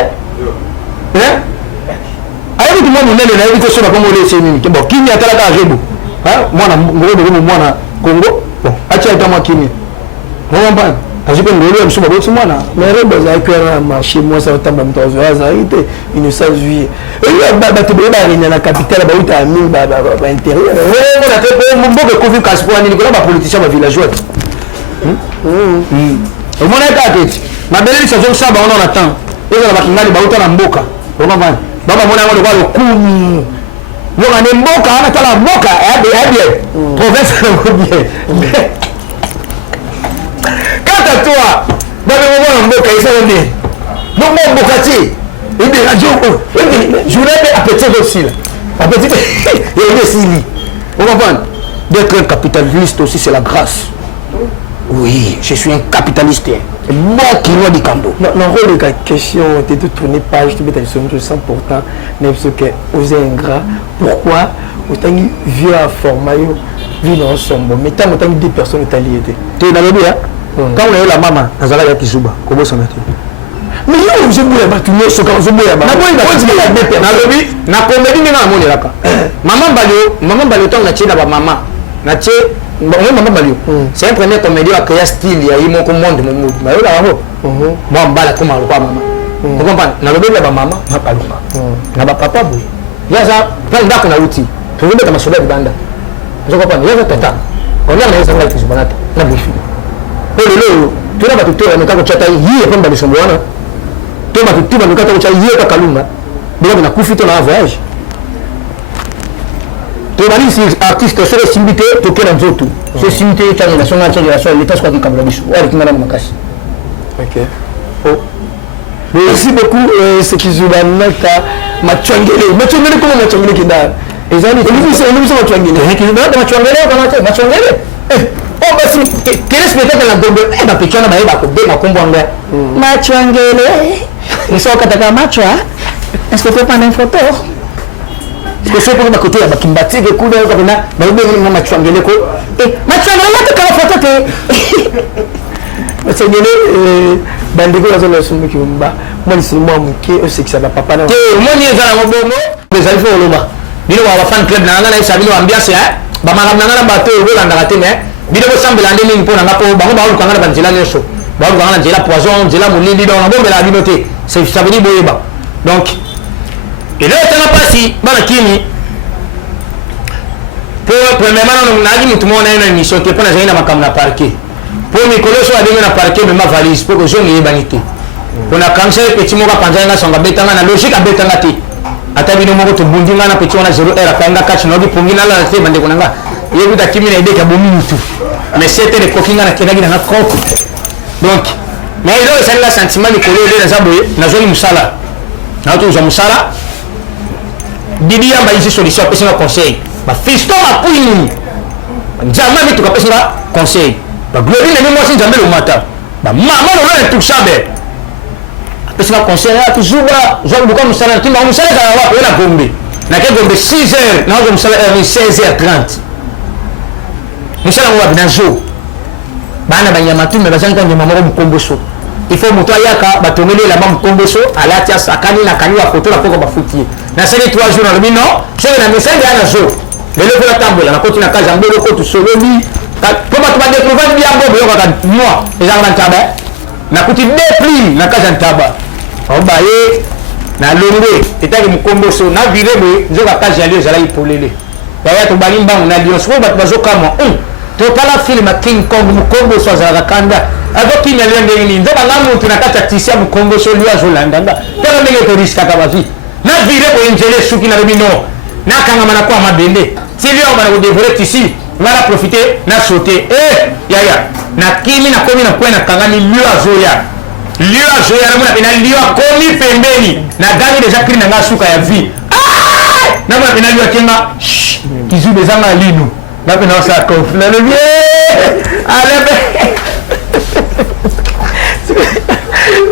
ayo mtu munene na hivi sio kama ile sema nini kibo kimya tala ka jebu mwana Kongo bon acha kama kimya ngomba ajipe ngolo msuba bosi mwana merebo za kwera marché moi ça tamba mtozo azarite une sans juillet et baba te beba na capitale ba uta mi ba intérieur on a fait mboke kofi kaspo nini kuna ba politicien ba villageois au moins ka tete na beleli saison saba on attend eza ba kingali ba uta na mboka ngomba baba mwana ngo kwa lokuni ngoga ne mboka ana tala mboka abie province na bien toi baba mwana mboka isone bongo mboka ti ebe radio journée appétit aussi là appétit et sili on comprend d'être un capitaliste aussi c'est la grâce oui je suis un capitaliste moi qui loin du cando non rôle de question tu te tourner page tu mets sur tout ça pourtant même ce que aux ingrats pourquoi autant vieux à format vu dans sombre mais tant autant des personnes italiennes tu dans le bien quand on est la maman nazala ya Kizuba comment ça m'était mais yo je boya batu nyonso quand je boya na boya na lobi na comédie ninga amoni laka maman balio tant na tchina ba maman na tché maman balio c'est un premier comédie à créer style ya yimo ko monde mo mutu ba yo la ho moi mbala ko malu kwa maman on comprend na lobi ba maman na palunga na ba papa boy ya za plan ndako na uti tu veux mettre ma sobe banda je comprends ya za tata on a les angles Kizuba na bifi lelo tuna batutoa nikako chata hii hapa mbali somwana to batutoa nikako chata hii hapa Kalunga bila kuna kufito na voyage to bali si artiste sur simité to kena nzoto so simité tanga na songa tanga so l'état soit kabla biso wali kimana makasi Ok. Oh. Merci beaucoup, ce qui joue dans notre Machangele. Machangele, comment Machangele qui d'a? Et ça, nous sommes Machangele. Qui d'a Machangele, Machangele. Oh, bah si, quel est spectacle la Gombe? Eh, bah, Pétion, bah, bah, Gombe, ma combo, Machangele. Ils sont au Kataka Macho, hein? Est-ce que tu peux prendre une photo? Parce que c'est pour ma côté, bah, qui me battait, que coup de comme ça, bah, on m'a Machangele, quoi. Eh, Machangele, là, tu as la photo, Machangele, bandeko la zone de son qui m'a moi c'est moi qui c'est que ça va papa là moi ni za na bongo mais ça il faut loba bino wa fan club na ngana isa bino ambiance hein ba mara na ngana bato ko landa kate mais bino ko sambela ndeni mpo na ngapo ba ba ko ngana banzela nyoso ba ko ngana njela poison njela mulindi donc na bombe la binoté c'est ça veut dire boyeba donc et là tana pasi bana kimi pour premièrement na ngi mutu mona ina mission ke pona zaina makamna parquet pour mes collègues soit demain à parquet mais ma valise pour que je n'ai pas été on a quand même petit moka panza nga songa betanga na logique a betanga ti ata bino moko to bundinga na petit on a 0 heure kanga catch no bi pongina la te bande konanga yebu ta kimi na ide ka bomi mutu mais c'était le coquinga na kenagi na compte donc mais il a ça la sentiment ni collègue na zaboye na zoni musala na to za musala bibi yamba ici solution pesa na conseil ba fisto ma puini njama mitu ka pesa na conseil ba glory na moi si jamais le matin ba maman on a tout ça be pesa na conseil là toujours ba zo buka musala timba musala za wa na Gombe na ke Gombe 6h na zo musala 16h30 musala wa binazo bana banyama tu me bazanga nyama moko mukomboso il faut moto ayaka batongeli la bam mukomboso alatia sakani na kani wa photo la poko ba futie na sali 3 jours na le non c'est na message ya na zo lelo ko tambola na koti na kaza mbolo ko tu sololi pour tu vas découvrir bien bon moi les gens dans taba na kuti dépli na kaza taba on baye na longwe etaki mukomboso na virebe nzoka kaza lio zala ipolele baya to bali mbangu na lio so bat bazoka mo to tala film King Kong mukomboso zala kanda avec qui n'allait ndeni nzoka ngamu tunakata tisia mukomboso lio azolanda tala ndenge to riska ka bavi na virebe enjele suki na bino na kanga mana kwa mabende si lio bana ko dévorer ici mara profiter na sauter yaya na kimi na komi na point na kangani lio azoya na mona bena lio komi pembeni na gani déjà kri na nga suka ya vie na mona bena lio kenga kizu bezanga lino na bena sa conflit le bien allez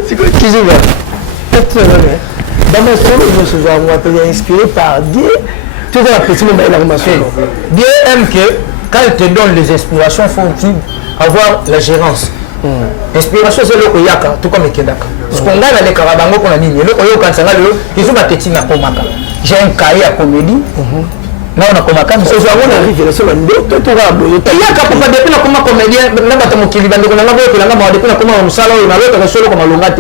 c'est quoi kizu va dans mon solo je me suis inspiré par Dieu tu vois la petite moment la formation Dieu aime que quand il te donne les inspirations, il faut avoir la gérance. L'inspiration, c'est le koyaka, tout comme le kendaka. Parce qu'on a les karabango qu'on a mis, le koyoka, ils ont battu na komaka. J'ai un cahier à comédie. Là, on a komaka, mais c'est vraiment la révélation. Il y a qu'à pas depuis la koma comédien, n'a pas de mokili, bande qu'on a vu que la gamme depuis la koma on sala, on a l'autre solo comme un longate.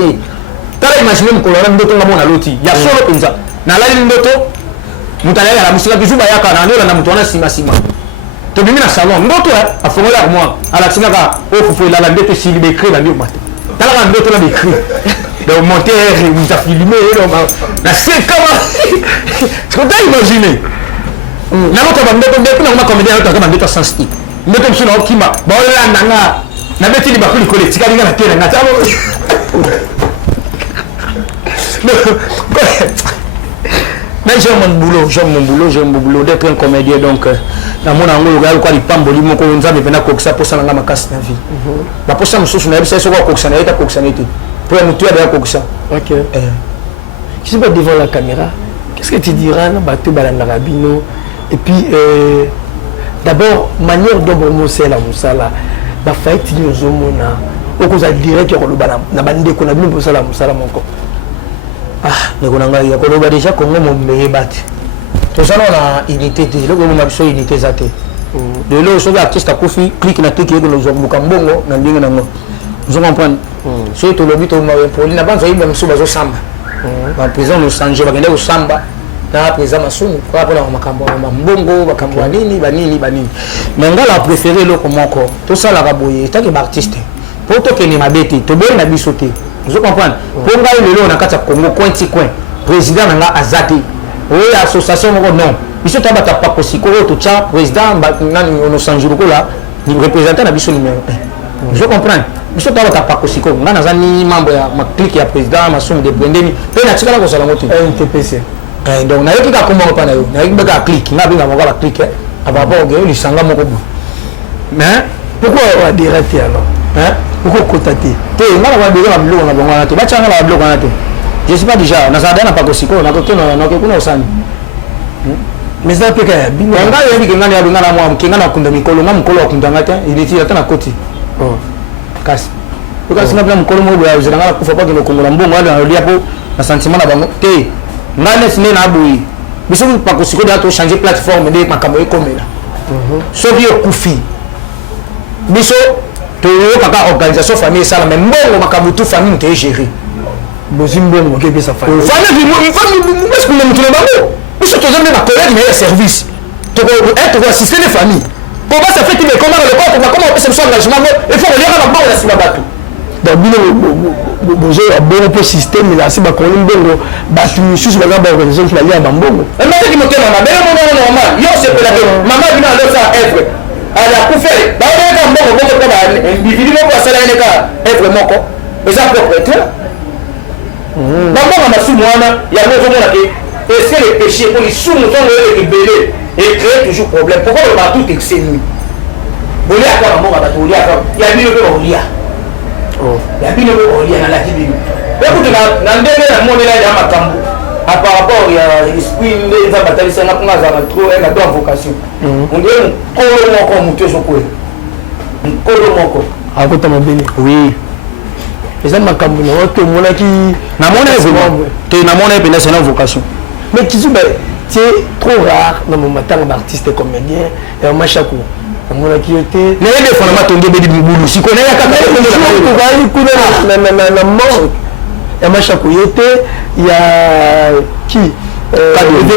T'as imaginé que l'on a mis d'autres gamons à l'outil. Il y a solo comme ça. N'a la ligne d'auto, moutalaya la musique, bisou bayaka, na mutona sima. To bimi na salon ndoto a fongola moi ala tinaka o fufu la ndete sili be écrit la ndio mate tala ka ndoto la be écrit donc monter vous a filmé na c'est comment tu peux imaginer na moto ba ndoto depuis na comédien to ka ndoto sans style ndoto msuna okima ba ola nanga na beti li ba kuli collectif ka na tena ngata j'aime mon boulot d'être un comédien donc na mona ngolo ga ko li pamboli moko nzambe pena ko kisa posa nga makasi na vie la posa mususu na bisa so ko kisa na eta ko kisa nete pour mutu ya ko kisa OK qui se bat devant la caméra qu'est-ce que tu diras na bato balanda rabino et puis d'abord manière dont on sait la musala ba faiti nyozo mona okoza direct ko lobana na bande ko na bino musala moko nekonanga ya koloba déjà kongo momeye bati tozana na unité te loko mo mabiso unité za te de lo so artiste akufi clique na tiki ko lozo muka mbongo na ndinga nango vous comprenez so to lobi to ma poli na banzo yimba msuba zo samba ba président no sanje bagende ko samba na président masuni kwa pona makambo ma mbongo bakambo nini banini mais ngala préféré loko moko to sala ka boye taki ba artiste pour to keni mabeti to boye na biso te vous comprenez pour nga lelo na kata Congo coin président nga azati oui association moko non biso tabata pa ko sikoro to cha président nani ono sanjuruko là ni représentant na biso numéro 1 vous comprenez biso to ta pakosiko nga nazani membre ya ma clique ya président masumu de brendeni pe na tikala ko sala moto NTPC donc na yoki ka kombo pa na yo na yoki beka clique nga binga moko ba clique aba ba oge li sanga moko bo mais pourquoi on a dératé alors pourquoi cotaté te nga ba déjà na biloko na bongo na te ba changa na biloko na te je sais pas déjà na sada na pakosiko na ko keno na ko kuna osani mais ça peut que bingo nga yo bi nga na binga na mwa mkinga na kunda mikolo nga mkolo akunda ngata il est ata na koti kasi parce que na mkolo mo ya zela nga kufa pa kino kongola mbongo ala lia po na sentiment na bango te nga nesine na abui biso pakosiko da to changer plateforme de makambo ekomela soki okufi biso to kaka organisation famille sala mais mbongo makambo tu famille te gérer bozimbongo ke pesa famille famille parce que nous ne bango biso to jamais na collègue mais service to être assister les familles pour pas ça fait que comment le corps comment on peut se engagement il faut relire la banque la sima bato donc bino bozo ya bon peu système là c'est ba ko mbongo batu misusu ba ba organisation la lia bambongo mais qui monte maman mais non normal yo c'est pour la maman bino alors ça œuvre ala kufere ba on ka mbongo bongo ko ba individu mo ko sala ene ka œuvre moko eza propriétaire bambongo masu mwana ya moto mona ke est-ce que les péchés pour les sous nous sont rebellés et créer toujours problème pourquoi on va tout excéder bolia ka mbongo ba to bolia ka ya bino ko bolia ya bino ko bolia na la kibino écoute na ndenge na monela ya makambo par rapport ya esprit les abatalisa na kunga za trop et la doit vocation on dirait kolo moko mutu so ko kolo moko akota mabele oui eza makambo na wato monaki na mona te na mona pe na vocation mais Kizumba c'est trop rare dans mon matin d'artiste comédien et machako monaki yote na yede fona matonge bedi mbulu siko na yaka na mort et machako yote il y a qui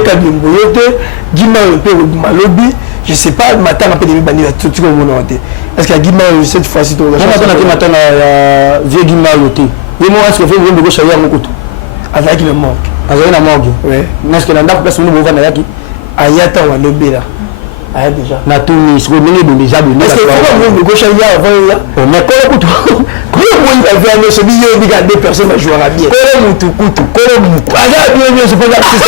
Kadimbo yote Gima pe malobi je sais pas matin un peu de bani la tout comme on est est-ce qu'il y a Gima cette fois-ci to matin ya vieux Gima yote yemo est-ce que fait de gauche ya mokoto avec le mort azali na morgue ouais est-ce que na ndako place nous bova na yaki ayata wa lobela aya déjà na tuni siko mingi de déjà de est-ce que faut de gauche ya avant ya mais kolo kutu kolo mo ya via no so bi yo biga deux personnes jouer à bien kolo mutu kutu kolo mutu aga bien bien c'est pas artiste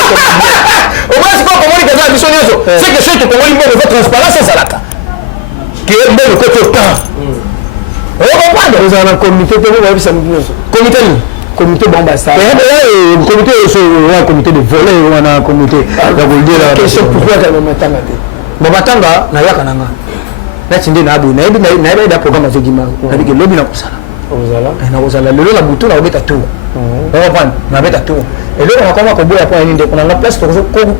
au moins c'est pas comment les gars mission nyoso c'est que ceux qui comment ils vont transparence ça là que est le côté temps on comprend nous avons un comité de comité comité bombassade comité un comité de volet on a un comité ya bolde la question pourquoi quand même matanga te babatanga na yaka nanga na tinde na abu na ebi na da programme avec Gima na biki lobi na kusala na kozala lelo na butu na obeta tour na beta tour et là on va koboya pour une ndeko na place to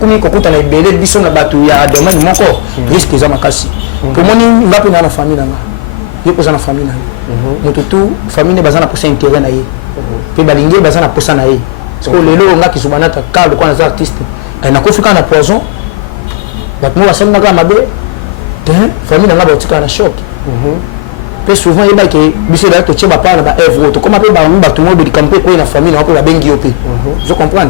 kumi kokuta na ibele biso na batu ya domaine moko risque za makasi pour moni ngapi na famille nanga yo poza na famille na moto tout famille ne bazana posa intérêt na ye pe balingi bazana posa na ye parce que lelo ngaki subanata cadre kwa na artiste na kofika na poison batu mo basana ka mabe famille nanga ba tika na choc pe souvent il y a que biso da to tcheba pa na ba œuvre to comme pe ba tout le monde camper ko na famille na ko ba bengi opé je comprends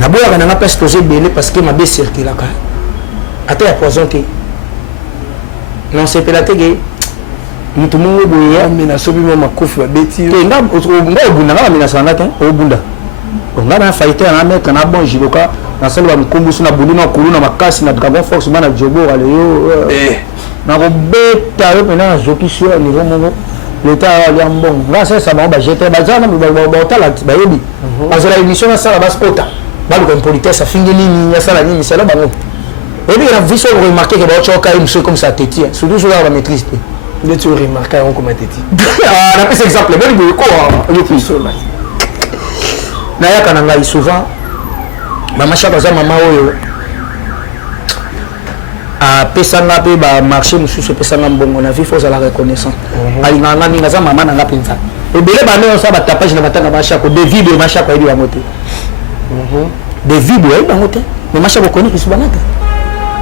na boya na place to belé parce que ma be circuler ka ata ya poison te non c'est pelaté que mutu mungu boya mina sobi mo makofi ba beti te nga obunda nga mina sanga te obunda nga na faité na mettre na bon jiloka na solo ba mkombusu na bulu na kulu na makasi na dragon force bana jobo ale yo na robeta yo pena zoki sur niveau mongo l'état ya mbongo nga ça ba jeter bazana ba tala ba yebi parce la émission na sala baskota ba ko politesse fingi nini ya sala nini c'est là bango et puis la vision remarquer que ba choka une comme ça teti surtout sur la maîtrise de tu remarquer on comme teti ah na pese exemple même de ko yo puis sur là na ya kananga souvent mama chaka za mama oyo a pesanga pe ba marché mususu pesanga mbongo na vie faut la reconnaissance alinga ngami ngaza mama na ngapenza ebele ba no sa ba tapage na batanga ba chako de vidéo ma chako idi ba moté de vidéo ba moté mais ma chako connaît qui banata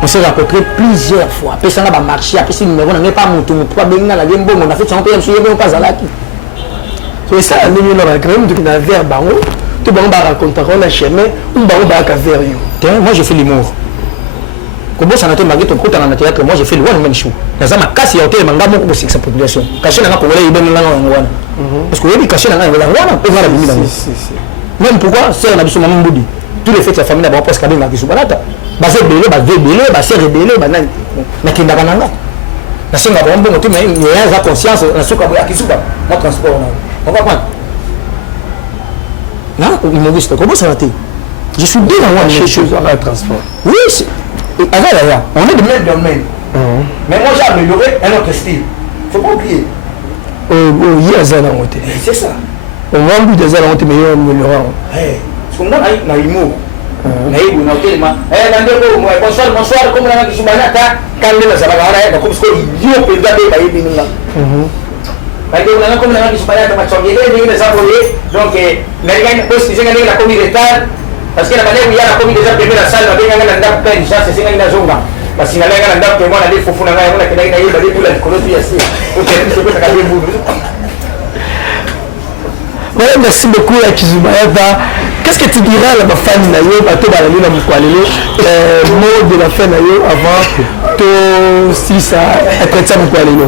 on s'est rencontré plusieurs fois pesanga ba marché a pesi numéro na pas mutu pas benga la mbongo na fait on peut yemsu yebo pas zalaki so ça ni no la crème de na vers bango tout bango ba raconter on a chemin on bango ba ka vers yo moi je fais l'humour Comment ça n'a pas marqué ton côté dans le théâtre? Moi j'ai fait le one man show. Dans ma casse il y a hôtel manga pour sa population. Caché dans la Congolais il donne la langue. Parce que il caché dans la langue on va la venir. Même pourquoi c'est on a besoin de Mbudi. Tous les fêtes de la famille d'abord presque avec ma kisubalata. Basé belé, basé rebelle, banane. Mais qui n'a pas nanga. La singa bon bon tu mais il y a la conscience la souka ya kisuba. Moi transport on va prendre. Là, humoriste, comment ça va être? Je suis bien dans les choses à transport. Oui, c'est... on est de même domaine. Mais moi j'ai amélioré un autre style. Il ne faut pas oublier. Il y a ça. C'est ça. On va en bout des ailes, on te met un améliorant. Parce qu'on a l'humour. Bonsoir, comme on a dit, quand on a ça, comme ce qu'il y a au pays de parce que on a comme la disparate ma chongé des abonnés donc les poste ils ont la communauté retard parce que la manière où il y a la communauté déjà prévu la salle avec un ndap plein ça c'est une zone parce qu'il y a un ndap que moi aller fofu na ngaya que na yeba des pour la colonie ici pour que c'est pas cadeau bout. Voilà, merci beaucoup à Kizubayata. Qu'est-ce que tu dirais à la femme nayo bato balali na mukwalelo mot de la fin nayo avant to si ça être ça mukwalelo.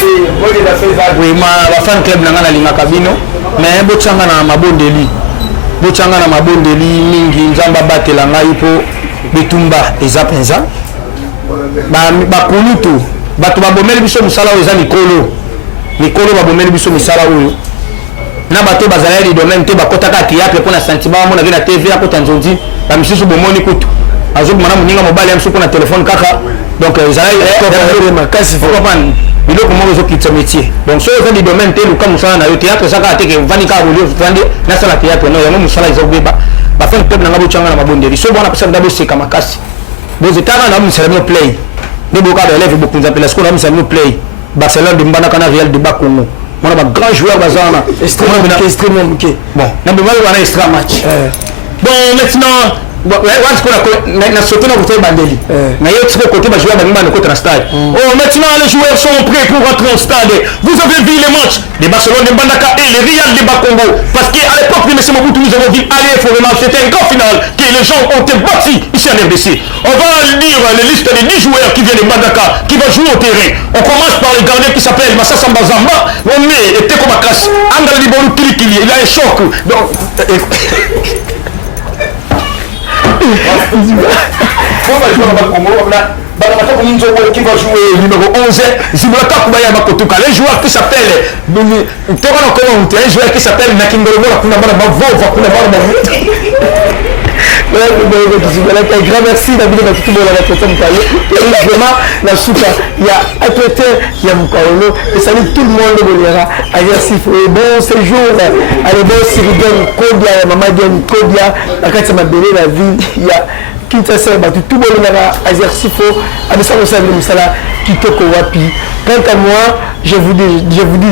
Oui, la fan club nanga na linga kabino mais bochanga na mabondeli mingi nzamba batela ngai po bitumba eza penza ba kulutu bato babomeli biso musala oyo eza mikolo babomeli biso misala oyo na bato bazaleli domaine te bakotaka théâtre pour na sentiment mona na TV akota nzonzi ba misusu bomoni kutu azobomana muninga mobile amsuko na téléphone kaka donc ezaleli makasi faut comprendre biloko moko ezokitisa métier donc so eza di domaine te luka mosala na yo théâtre ezaka te ke vandi kaka bolio vandi nasala théâtre no yango mosala ezobeba bafani peuple nanga botyanga na mabondeli so bona pesa nda boseka makasi bozetaka na misala no play nde boka ba élève bokunza pela skola misala no play Barcelone de Mbana kana Real de Bakongo on a un grand joueur bazana extrêmement bouquet bon na be on a extra match bon maintenant once qu'on a sauté dans le bandeli mais il y a autre côté ba joueur ba côté dans stade oh maintenant les joueurs sont prêts pour rentrer au stade vous avez vu les matchs de Barcelone de Mbandaka et le Real de Bakongo parce qu'à l'époque de M. Mobutu nous avons vu aller pour le match c'était un grand final que les gens ont été battus ici en RDC on va lire les listes des 10 joueurs qui viennent de Mbandaka qui vont jouer au terrain on commence par le gardien qui s'appelle Massa Sambazamba on met et Teko Makas Andala Libolu Kilikili il a un choc donc qui va jouer numéro 11 les joueurs qui s'appellent un joueur qui s'appelle Nakingolo un grand merci David Batutu pour la question vraiment la soupe il y a atleté il y a Mukawolo et salut tout le monde de Bolera agresif et bon séjour allez bon Sirigan Kodia Maman Diane Kodia la carte m'a donné la ville il y a Kinshasa Batutu tout le monde a agresif à des services de Moussala Kitoko Wapi quant à moi je vous dis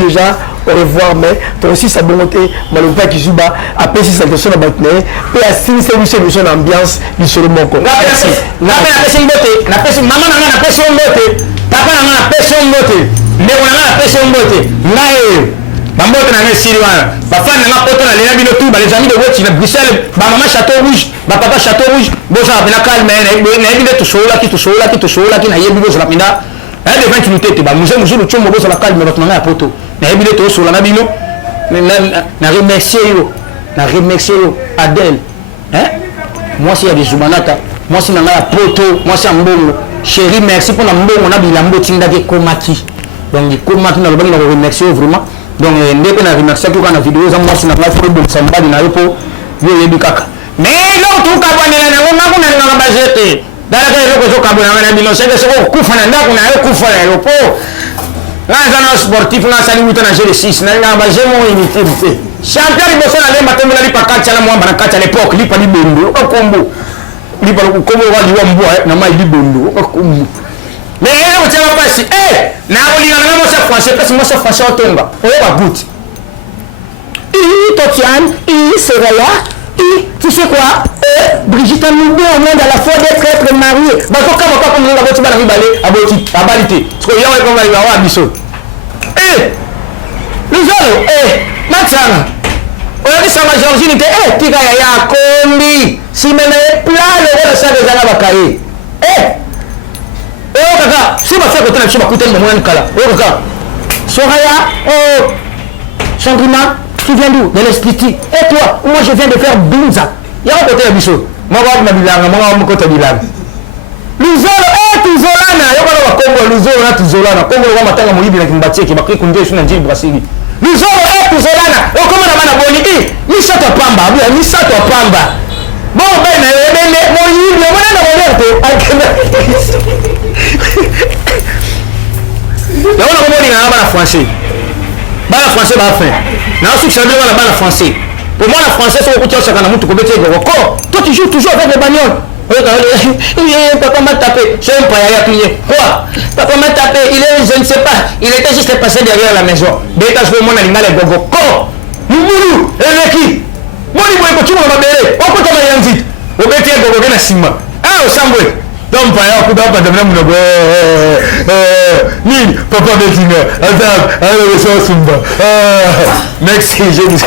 déjà au revoir mais toi aussi sa bonté Malopa Kizuba après si ça te sonne à battre et à si c'est une ambiance du solo moko merci na pesa mbote na pesa mama na pesa mbote papa na pesa mbote ndeko na pesa mbote nae bambote na nesiri wana bafana na poto na lena bino tout les amis de Wotchi na Bruxelles ba mama Château Rouge ba papa Château Rouge boza na calme na ebile to shola ki na yebi boza na pinda de 20 minutes ba muze le chombo boza na calme bato na poto na ebile to shola na bino na remercier yo Adèle moi c'est des Zumanata moi c'est na poto moi c'est mbongo chérie merci pour na mbongo na bilambo tinda ke komaki donc komaki na lobaki na remercier vraiment donc ndeko na remercier tout kana vidéo za moi c'est na live pour somebody na yopo yo yebi kaka mais là tout ka bwanela na ngona kuna na bajete dala ka yoko zo ka bwana na bino senge so kufa na ndako na yo kufa na yopo là na sportif na sali wuta na G6 na ba jemo unité champion liboso na lemba tembo na lipa kacha na mwamba na kacha l'époque lipa li bondo ko kombo lipa ko kombo wa liwa mbwa na mai li bondo ko kombo mais on tient pas si na olinga na mo sa français parce que mo sa français otonga o ba bout Totiane Seraya tu sais quoi Brigitte Noubé au monde à la fois d'être mariée bah quand comme on va ba na balé aboti abalité parce que yawe comme va wa biso Luzolo Matsana oya kisanga Georgine te tika ya kombi si même plat le rôle ça des ana bakaye oh kaka si ma fait côté na chiba kutel mon kala oh kaka Soraya oh Chandrina tu viens d'où de l'Espiti et toi moi je viens de faire Binza ya côté ya biso moi va bilanga moi va côté bilanga Luzolo tuzolana yo bana bakongo Luzolo na tuzolana kongo wa matanga moyibi na kimbatie kibaki kunde suna njini Brasili Luzolo tuzolana o koma na bana boni ni sato pamba abia ni sato pamba bon ben na ebele moyibi mona na molerto akena ya wana komoni na bana français ba fin na su changer bana français pour moi la français c'est ko tshaka na mutu ko bete ko toi tu joues toujours avec les bagnoles. Papa m'a tapé, je n'aime pas y appuyer. Quoi? Papa m'a tapé, je ne sais pas, il était juste passé derrière la maison. Beta je veux mon animal et gogo. Quoi? Moulou, et qui? Moi, il faut que tu m'en bébé. On peut t'en aller vite. Au bêtier gogo na sima. Ah, au samboué. Donc, pas y avoir pas de même. Ni, papa bétina. Attends, allez, ça simba. Merci, je dis.